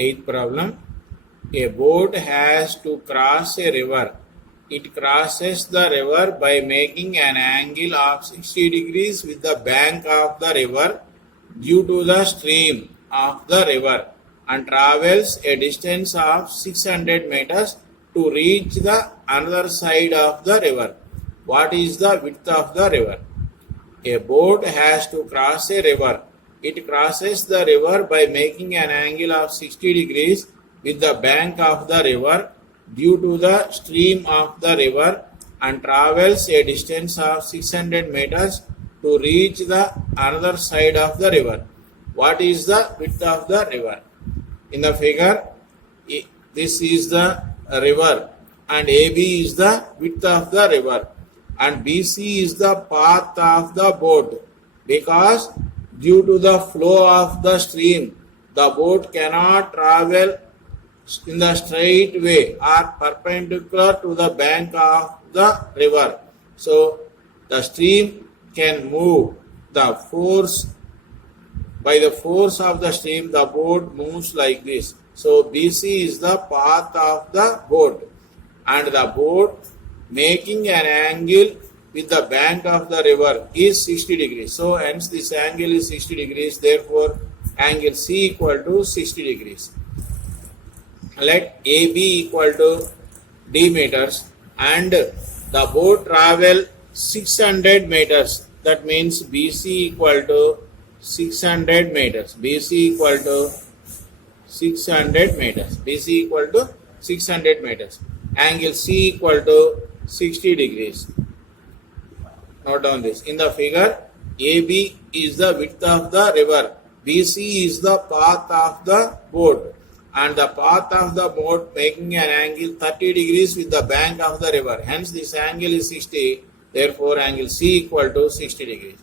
Eighth problem. A boat has to cross a river. It crosses the river by making an angle of 60 degrees with the bank of the river due to the stream of the river and travels a distance of 600 meters to reach the other side of the river. What is the width of the river? A boat has to cross a river. It crosses the river by making an angle of 60 degrees with the bank of the river due to the stream of the river and travels a distance of 600 meters to reach the other side of the river. What is the width of the river? In the figure, this is the river and AB is the width of the river and BC is the path of the boat, because due to the flow of the stream, the boat cannot travel in the straight way or perpendicular to the bank of the river. So, the stream can move. By the force of the stream, the boat moves like this. So, BC is the path of the boat, and the boat making an angle with the bank of the river is 60 degrees. So, hence this angle is 60 degrees. Therefore, angle C equal to 60 degrees. Let AB equal to D meters and the boat travel 600 meters. That means BC equal to 600 meters. BC equal to 600 meters. BC equal to 600 meters. Angle C equal to 60 degrees. Note down this. In the figure, AB is the width of the river. BC is the path of the boat. And the path of the boat making an angle 30 degrees with the bank of the river. Hence, this angle is 60. Therefore, angle C equal to 60 degrees.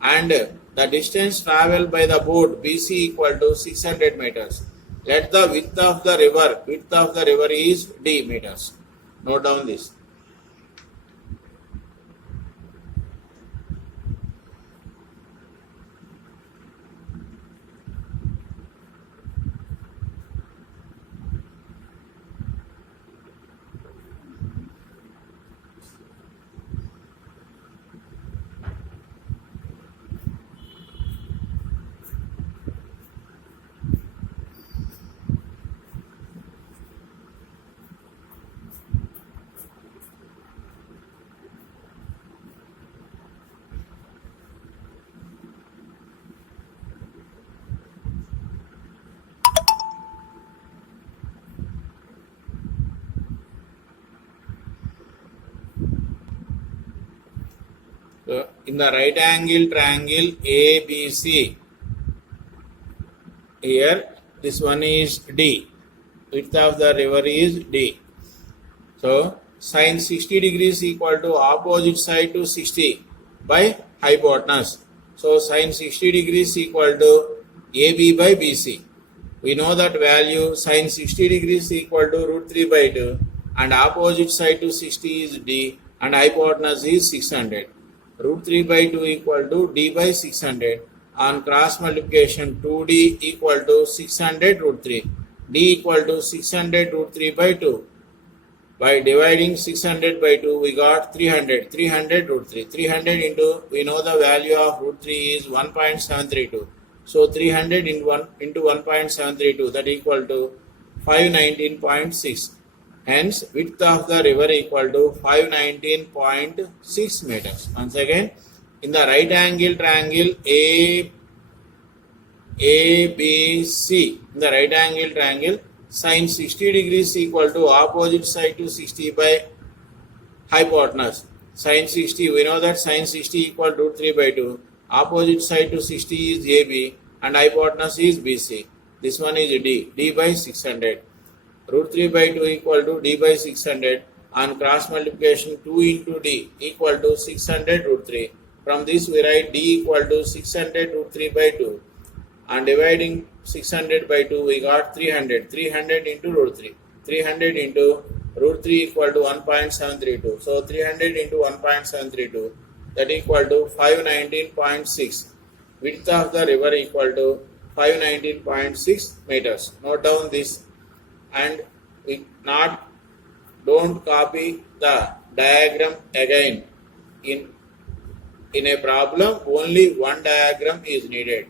And the distance travelled by the boat BC equal to 600 meters. Let the width of the river is D meters. Note down this. So in the right angle triangle ABC, here this one is D. Width of the river is D. So sine 60 degrees equal to opposite side to 60 by hypotenuse. So sine 60 degrees equal to AB by BC. We know that value sine 60 degrees equal to root 3 by 2 and opposite side to 60 is D and hypotenuse is 600. Root 3 by 2 equal to D by 600. On cross multiplication 2D equal to 600 root 3. D equal to 600 root 3 by 2. By dividing 600 by 2, we got 300. 300 root 3. 300 into, we know the value of root 3 is 1.732. So 300 into 1.732, that equal to 519.6. Hence, width of the river equal to 519.6 meters. Once again, in the right angle triangle ABC, in the right angle triangle, sine 60 degrees equal to opposite side to 60 by hypotenuse. Sine 60, we know that sine 60 equal to root 3 by 2. Opposite side to 60 is AB and hypotenuse is BC. This one is D, D by 600. Root 3 by 2 equal to D by 600. On cross multiplication 2 into D equal to 600 root 3. From this we write D equal to 600 root 3 by 2. And dividing 600 by 2, we got 300. 300 into root 3. 300 into root 3 equal to 1.732. So 300 into 1.732, that equal to 519.6. Width of the river equal to 519.6 meters. Note down this and don't copy the diagram again. In a problem, only one diagram is needed.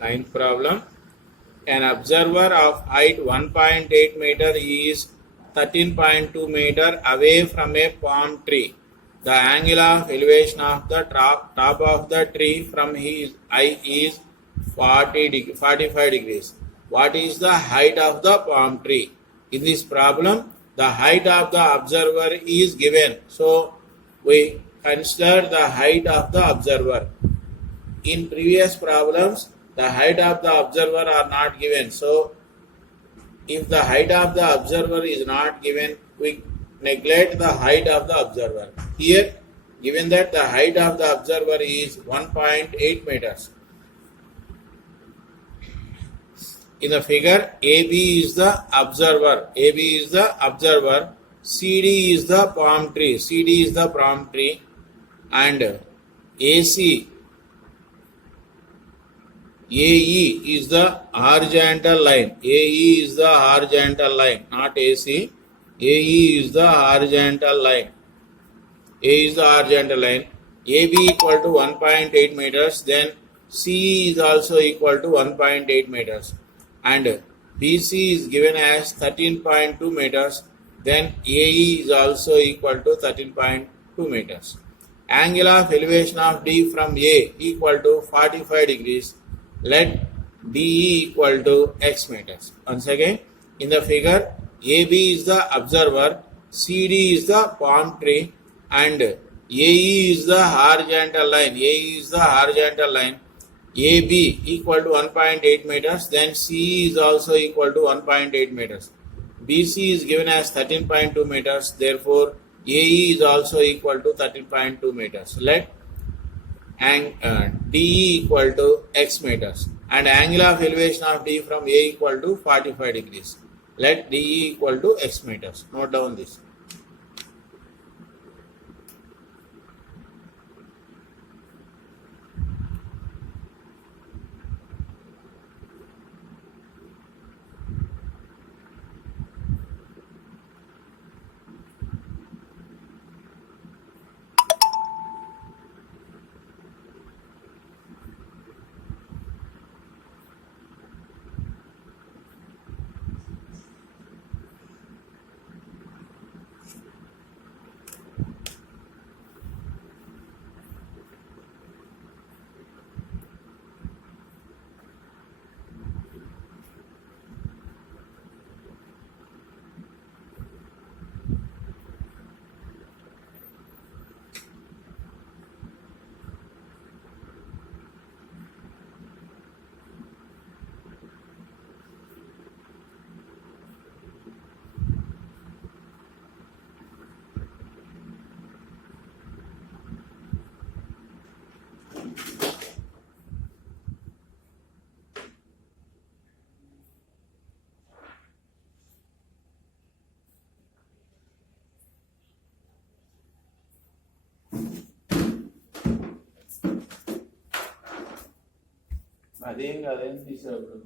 Ninth problem. An observer of height 1.8 meter is 13.2 meter away from a palm tree. The angle of elevation of the top of the tree from his eye is 45 degrees. What is the height of the palm tree? In this problem, the height of the observer is given. So, we consider the height of the observer. In previous problems, the height of the observer are not given. So, if the height of the observer is not given, we neglect the height of the observer. Here, given that the height of the observer is 1.8 meters. In the figure, AB is the observer. AB is the observer. CD is the palm tree. CD is the palm tree. And AC, AE is the horizontal line. AE is the horizontal line, not AC. AE is the horizontal line. A is the horizontal line. AB equal to 1.8 meters. Then CE is also equal to 1.8 meters. And BC is given as 13.2 meters. Then AE is also equal to 13.2 meters. Angle of elevation of D from A equal to 45 degrees. Let DE equal to X meters. Once again, in the figure, AB is the observer, CD is the palm tree, and AE is the horizontal line. AE is the horizontal line. AB equal to 1.8 meters. Then CE is also equal to 1.8 meters. BC is given as 13.2 meters. Therefore, AE is also equal to 13.2 meters. Let DE equal to X meters and angle of elevation of D from A equal to 45 degrees. Let DE equal to X meters. Note down this. అదేం కాదేం తీసేప్పుడు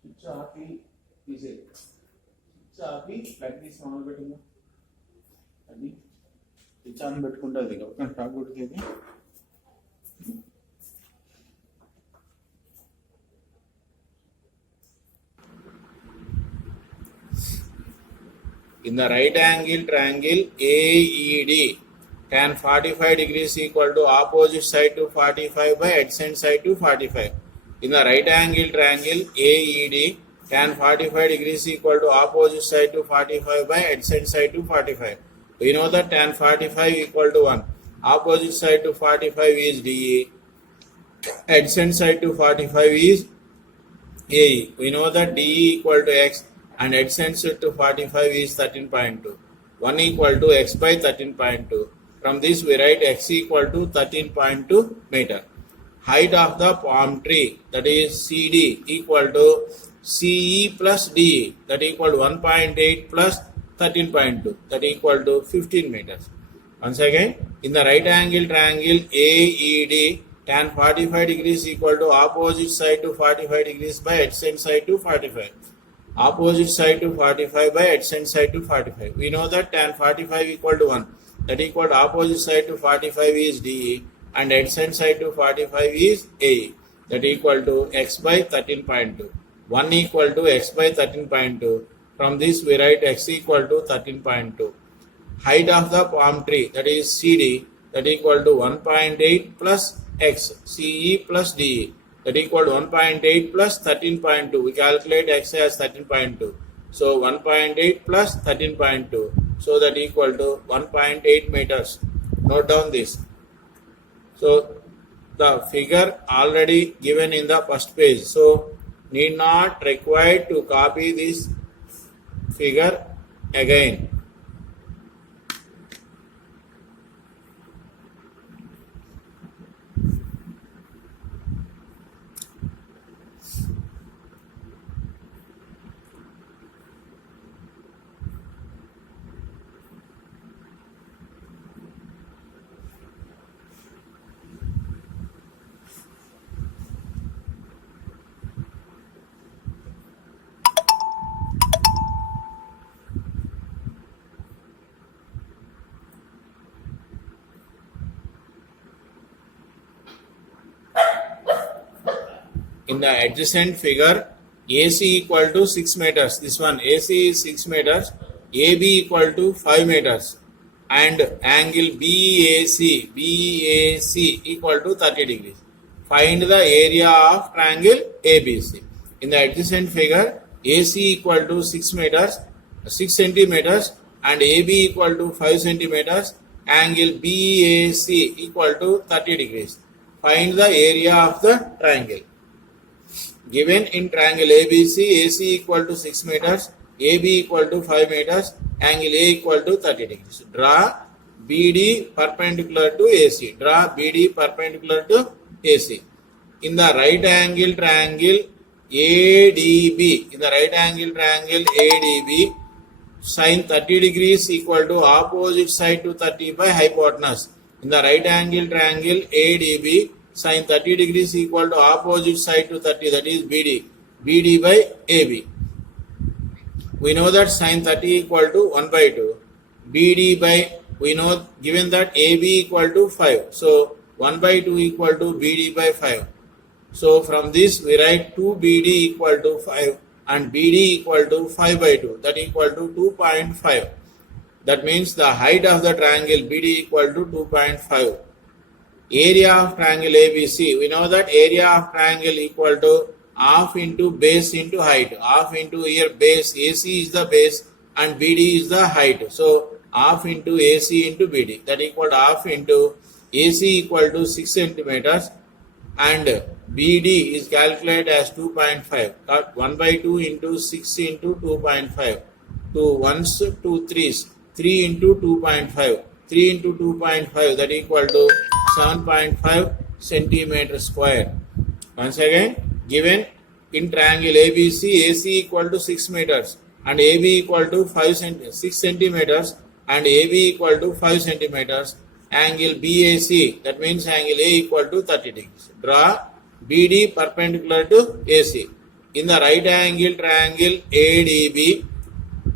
switch ఆపి తీసే switch ఆపి light తీసి మామూలు పెట్టిందా అది switch on పెట్టుకుంటే అది ఒక షాక్ కొట్టేది. In the right angle triangle AED, tan 45 degrees equal to opposite side to 45 by adjacent side to 45. In the right angle triangle AED, tan 45 degrees equal to opposite side to 45 by adjacent side to 45. We know that tan 45 equal to 1. Opposite side to 45 is DE. Adjacent side to 45 is AE. We know that DE equal to X and adjacent side to 45 is 13.2. 1 equal to X by 13.2. From this we write X equal to 13.2 meter. Height of the palm tree, that is CD, equal to CE plus DE, that equal to 1.8 plus 13.2, that equal to 15 meters. Once again, in the right angle triangle AED, tan 45 degrees equal to opposite side to 45 degrees by adjacent side to 45. Opposite side to 45 by adjacent side to 45. We know that tan 45 equal to 1. That equal to opposite side to 45 is DE and adjacent side to 45 is AE. That equal to X by 13.2. 1 equal to X by 13.2. From this we write X equal to 13.2. Height of the palm tree, that is CD, that equal to 1.8 plus X, CE plus DE. That equal to 1.8 plus 13.2. We calculate X as 13.2. So 1.8 plus 13.2. So that equal to 1.8 meters. Note down this. So the figure already given in the first page. So need not required to copy this figure again. In the adjacent figure, AC equal to 6 meters. This one AC is 6 meters, AB equal to 5 meters, and angle BAC equal to 30 degrees. Find the area of triangle ABC. In the adjacent figure, AC equal to 6 meters, 6 centimeters, and AB equal to 5 centimeters. Angle BAC equal to 30 degrees. Find the area of the triangle. Given in triangle ABC, AC equal to 6 meters, AB equal to 5 meters, angle A equal to 30 degrees. Draw BD perpendicular to AC. Draw BD perpendicular to AC. In the right angle triangle ADB, in the right angle triangle ADB, sin 30 degrees equal to opposite side to 30 by hypotenuse. In the right angle triangle ADB, sin 30 degrees equal to opposite side to 30, that is BD. BD by AB. We know that sin 30 equal to 1 by 2. BD by, we know given that AB equal to 5. So 1 by 2 equal to BD by 5. So from this we write 2BD equal to 5 and BD equal to 5 by 2. That equal to 2.5. That means the height of the triangle BD equal to 2.5. Area of triangle ABC. We know that area of triangle equal to half into base into height. Half into here base. AC is the base and BD is the height. So half into AC into BD. That equal to half into AC equal to 6 centimeters and BD is calculated as 2.5. 1 by 2 into 6 into 2.5. 2 ones, 2 threes. 3 into 2.5. 3 into 2.5, that equal to 7.5 centimeter square. Once again, given in triangle ABC, AC equal to 6 meters, and AB equal to 6 centimeters and AB equal to 5 centimeters. Angle BAC, that means angle A equal to 30 degrees. Draw BD perpendicular to AC. In the right angle triangle ADB,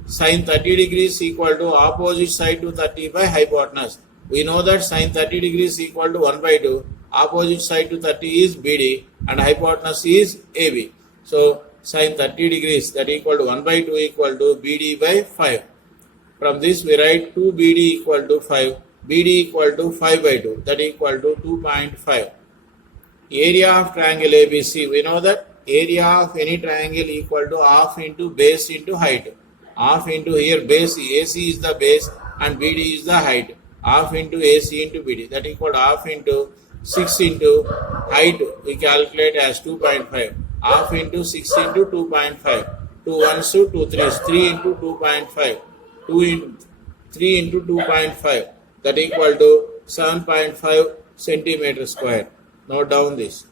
sin 30 degrees equal to opposite side to 30 by hypotenuse. We know that sin 30 degrees equal to 1 by 2. Opposite side to 30 is BD and hypotenuse is AB. So sin 30 degrees, that equal to 1 by 2 equal to BD by 5. From this we write 2BD equal to 5. BD equal to 5 by 2, that equal to 2.5. Area of triangle ABC, we know that area of any triangle equal to half into base into height. Half into here base, AC is the base and BD is the height. Half into AC into BD, that equal to half into 6 into height, we calculate as 2.5. Half into 6 into 2.5. 2 ones to 2 threes, 3 into 2.5. 3 into 2.5, that equal to 7.5 centimeter square. Note down this.